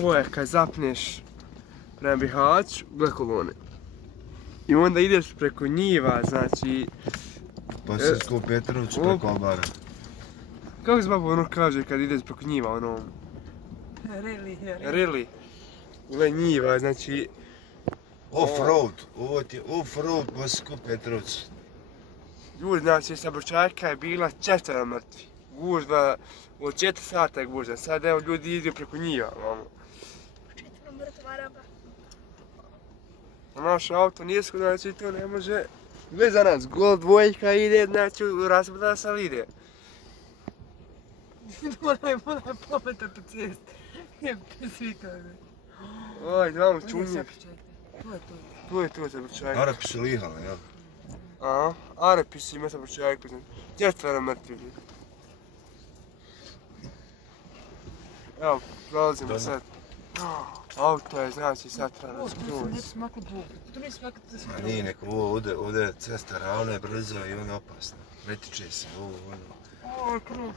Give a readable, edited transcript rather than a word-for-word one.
ovo je kad zapneš prema Bihaću, gle kolone. I onda ideš preko njiva, znači... Pa se ko Petrović preko Albara. Kako se babo ono kaže kad ideš preko njiva, ono... Rili. Gle njiva, znači... Off-road, ovo ti je off-road pa se ko Petrović. Ljudi, znači sa Brčajka je bila 4 mrtvi. Gužva, od 4 sata je gužva, sad evo ljudi idu preko njiva, mamo. 4 mrtva Araba. Naš auto nisko, znači to ne može... Gle za nas, gol dvojka ide, znači raspada se ali ide. Moraj pometa po cesti. Jebite svi kaže. Oj, dvamo čunje. To je To je za Brčajka. Arapi su lihali, jel? A, Arapi su ima sa Brčajka, znači 4 mrtvi. Evo, prolazimo sad. Auto je, znači, sad treba da skroz. Neće smaklo Bog. To nije smaklo da se A nije neko, ovdje je cesta ravna, brzo i ono opasno. Pretiče se, ovo. Ovo je krov.